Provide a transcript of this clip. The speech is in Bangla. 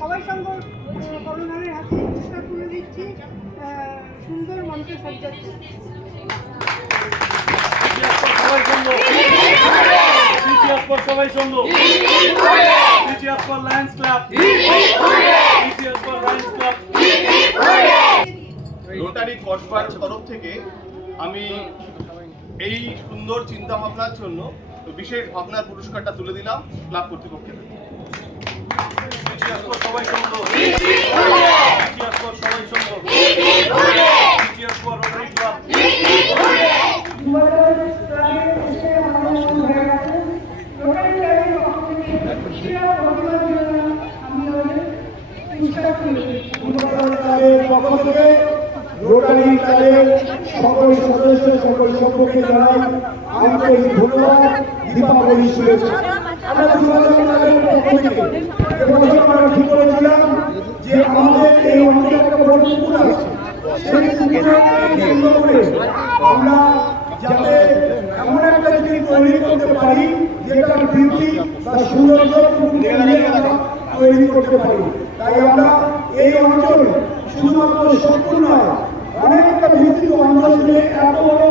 সবাই সঙ্গ কর্ণধারের হাতে পুরস্কার তুলে দিচ্ছি। সুন্দর থেকে আমি এই সুন্দর চিন্তা ভাবনার জন্য বিশেষ ভাবনার পুরস্কারটা তুলে দিলাম ক্লাব কর্তৃপক্ষের। পক্ষ থেকে সকল সকল সভ্যকে জানাই আমরা যুবদল ক্লাবের পক্ষ থেকে আমরা করেছিলাম যে আমাদের এই অঞ্চলে একটা বড় পুকুর আছে। সেই পুকুরকে আমরা যাতে এমন একটা জিনিস তৈরি করতে পারি যেটার বিউটি বা সৌন্দর্য পুকুরকে নিয়ে আমরা তৈরি করতে পারি। তাই আমরা এই অঞ্চলে শুধুমাত্র সম্পূর্ণ নয়, অনেকটা ভিত্তিক অঞ্চলে এত বড়